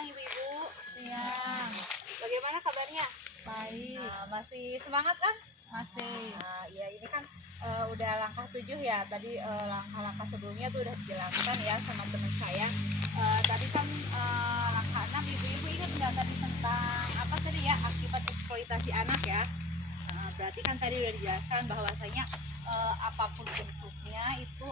siang Ibu-Ibu. Siang. Bagaimana kabarnya? Baik. Masih semangat kan? Masih. Ya ini kan udah langkah 7 ya. Tadi langkah-langkah sebelumnya tuh udah dijelaskan ya sama teman saya. Tadi kan langkah 6 Ibu-Ibu ingat nggak tadi tentang apa tadi ya, akibat eksploitasi anak ya? Berarti kan tadi udah dijelaskan bahwasanya apapun bentuknya itu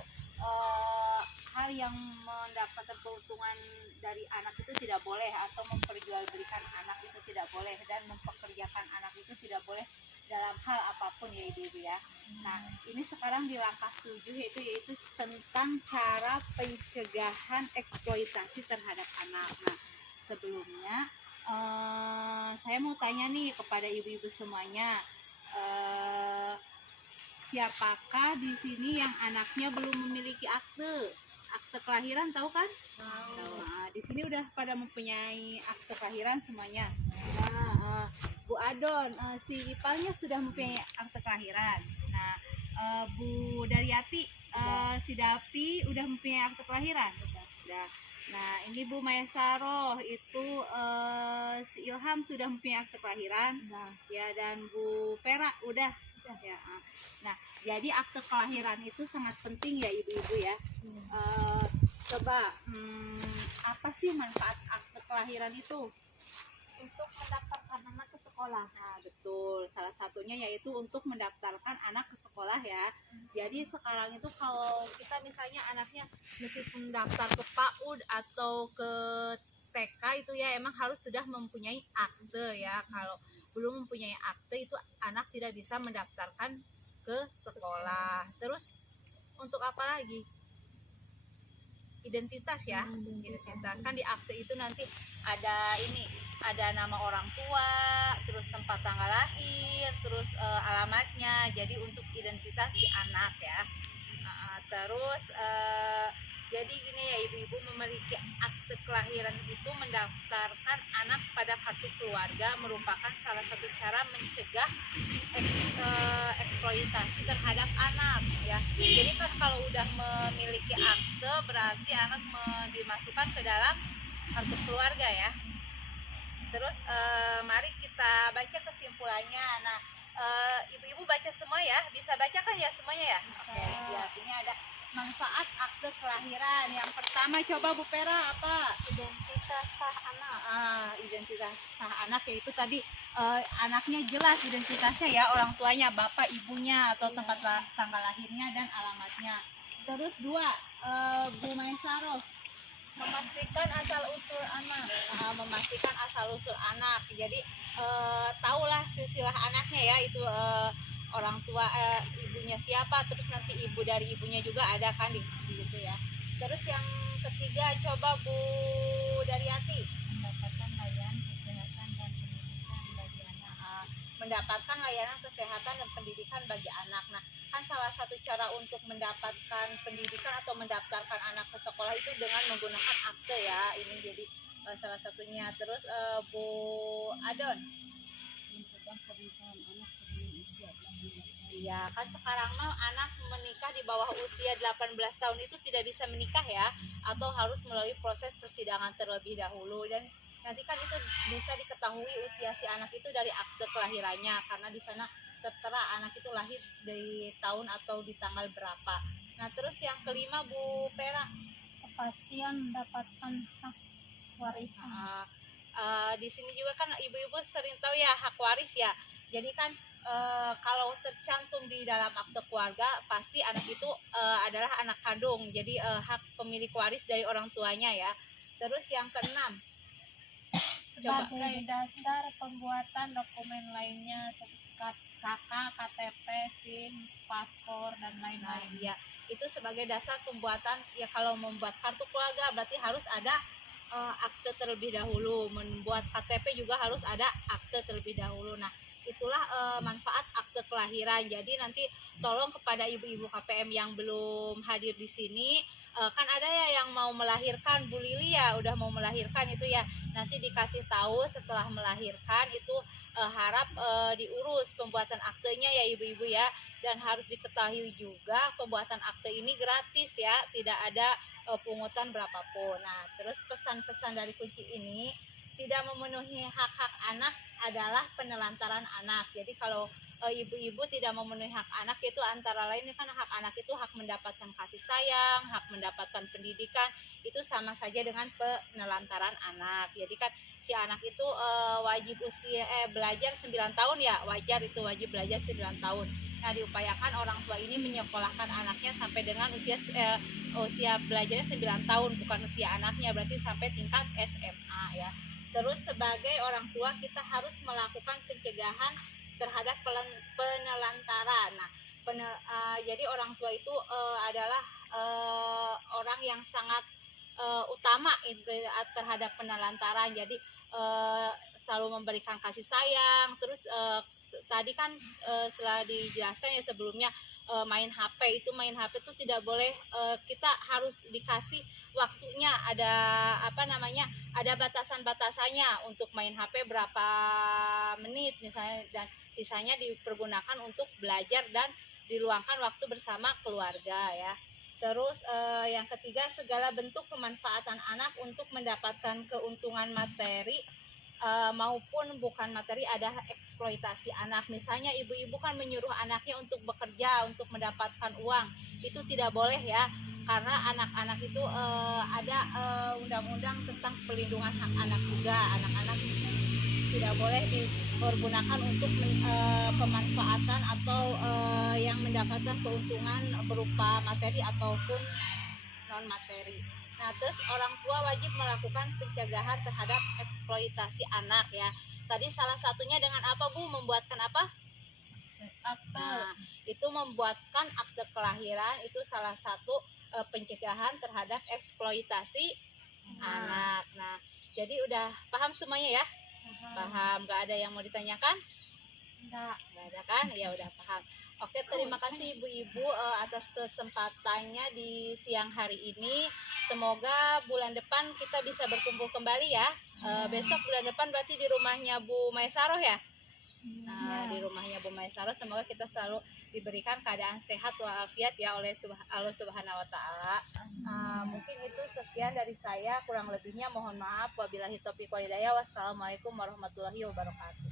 hal yang mendapatkan keuntungan dari anak itu tidak boleh, atau memperjualbelikan anak itu tidak boleh, dan mempekerjakan anak itu tidak boleh dalam hal apapun ya Ibu-Ibu ya. Nah ini sekarang di langkah 7 yaitu tentang cara pencegahan eksploitasi terhadap anak. Nah sebelumnya saya mau tanya nih kepada Ibu-Ibu semuanya, siapakah di sini yang anaknya belum memiliki akte kelahiran, tahu kan? Tahu. Nah, di sini udah pada mempunyai akte kelahiran semuanya. Nah, Bu Adon, si ipalnya sudah mempunyai akte kelahiran. Nah, Bu Daryati, si Dapi udah mempunyai akte kelahiran. Sudah. Nah, ini Bu Maesaroh itu si Ilham sudah mempunyai akte kelahiran. Ya, dan Bu Vera udah. Ya. Nah, jadi akte kelahiran itu sangat penting ya Ibu-Ibu ya. Coba apa sih manfaat akte kelahiran itu? Untuk mendaftarkan anak ke sekolah. Nah, betul. Salah satunya yaitu untuk mendaftarkan anak ke sekolah ya. Jadi sekarang itu kalau kita misalnya anaknya meskipun daftar ke PAUD atau ke TK itu ya emang harus sudah mempunyai akte ya. Kalau belum mempunyai akte itu anak tidak bisa mendaftarkan ke sekolah. Terus untuk apa lagi? Identitas ya. Identitas kan di akte itu nanti ada ada nama orang tua, terus tempat tanggal lahir, terus alamatnya. Jadi untuk identitas si anak ya. Terus jadi gini ya Ibu-Ibu, memiliki akte kelahiran itu mendaftarkan anak pada kartu keluarga merupakan salah satu cara mencegah eksploitasi terhadap anak ya. Jadi kan kalau udah memiliki akte berarti anak dimasukkan ke dalam kartu keluarga ya. Terus mari kita baca kesimpulannya. Nah Ibu-Ibu baca semua ya, bisa baca kan ya semuanya ya? Oke, ya ini ada manfaat akte kelahiran. Yang pertama coba Bu Vera apa? Identitas sah anak. Identitas sah anak yaitu tadi anaknya jelas identitasnya ya, orang tuanya, bapak ibunya atau tempat tanggal lahirnya dan alamatnya. Terus 2 Bu Maesaroh, Memastikan asal usul anak. memastikan asal usul anak. Jadi tahulah silsilah anaknya ya, itu orang tua ibunya siapa, terus nanti ibu dari ibunya juga ada kan di situ ya. Terus yang ketiga coba Bu Daryati, Mendapatkan layanan kesehatan dan pendidikan bagi anak. mendapatkan layanan kesehatan dan pendidikan bagi anak. Nah kan salah satu cara untuk mendapatkan pendidikan atau mendaftarkan anak ke sekolah itu dengan menggunakan akte ya. Ini jadi salah satunya. Terus Bu Adon, Mencegah pernikahan anak sebelum usia 18 tahun. iya kan sekarang mah anak menikah di bawah usia 18 tahun itu tidak bisa menikah ya, atau harus melalui proses persidangan terlebih dahulu. Dan nanti kan itu bisa diketahui usia si anak itu dari akte kelahirannya, karena di sana tertera anak itu lahir dari tahun atau di tanggal berapa. Nah terus yang kelima Bu Vera, Kepastian mendapatkan hak warisan. di sini juga kan ibu-ibu sering tahu ya hak waris ya. Jadi kan kalau tercantum di dalam akte keluarga pasti anak itu adalah anak kandung. Jadi hak pemilik waris dari orang tuanya ya. Terus yang keenam, coba. Sebagai dasar pembuatan dokumen lainnya seperti KK, KTP, SIM, paspor dan Nah, lain-lain. iya, itu sebagai dasar pembuatan ya. Kalau membuat kartu keluarga berarti harus ada akte terlebih dahulu. Membuat KTP juga harus ada akte terlebih dahulu. Nah itulah manfaat akte kelahiran. Jadi nanti tolong kepada ibu-ibu KPM yang belum hadir di sini, kan ada ya yang mau melahirkan, Bu Lili ya udah mau melahirkan itu ya. nanti dikasih tahu setelah melahirkan itu harap diurus pembuatan aktenya ya ibu-ibu ya. Dan harus diketahui juga pembuatan akte ini gratis ya, tidak ada pungutan berapapun. Nah, terus pesan-pesan dari kunci ini, tidak memenuhi hak-hak anak adalah penelantaran anak. Jadi kalau ibu-ibu tidak memenuhi hak anak itu antara lain kan hak anak itu hak mendapatkan kasih sayang, hak mendapatkan pendidikan, itu sama saja dengan penelantaran anak. Jadi kan si anak itu wajib belajar 9 tahun ya, wajar itu wajib belajar 9 tahun. Nah, diupayakan orang tua ini menyekolahkan anaknya sampai dengan usia belajarnya 9 tahun, bukan usia anaknya, berarti sampai tingkat SMA ya. Terus sebagai orang tua kita harus melakukan pencegahan terhadap penelantaran. Nah, jadi orang tua itu adalah orang yang sangat utama terhadap penelantaran. Jadi selalu memberikan kasih sayang. Terus tadi kan setelah dijelaskan ya sebelumnya, main HP itu tidak boleh, kita harus dikasih waktunya, ada ada batasan-batasannya untuk main HP berapa menit misalnya, dan sisanya dipergunakan untuk belajar dan diluangkan waktu bersama keluarga ya. Terus yang ketiga, segala bentuk pemanfaatan anak untuk mendapatkan keuntungan materi maupun bukan materi ada eksploitasi anak. Misalnya ibu-ibu kan menyuruh anaknya untuk bekerja untuk mendapatkan uang, itu tidak boleh ya, karena anak-anak itu ada undang-undang tentang perlindungan hak anak juga. Anak-anak tidak boleh dipergunakan untuk pemanfaatan atau yang mendapatkan keuntungan berupa materi ataupun non materi. Nah, terus orang tua wajib melakukan pencegahan terhadap eksploitasi anak ya. Tadi salah satunya dengan apa Bu? Membuatkan apa? Akte. Nah, itu membuatkan akte kelahiran itu salah satu pencegahan terhadap eksploitasi anak. Nah, jadi udah paham semuanya ya? Paham, nggak ada yang mau ditanyakan? Nggak ada kan? Ya udah paham. Oke, terima kasih ibu-ibu atas kesempatannya di siang hari ini. Semoga bulan depan kita bisa berkumpul kembali ya. Besok bulan depan berarti di rumahnya Bu Maesaroh ya? Nah, di rumahnya Bu Maesaroh, semoga kita selalu diberikan keadaan sehat walafiat ya oleh Allah Subhanahu wa taala. Mungkin itu sekian dari saya, kurang lebihnya mohon maaf. Wabillahi taufiq wal hidayah. Wassalamualaikum warahmatullahi wabarakatuh.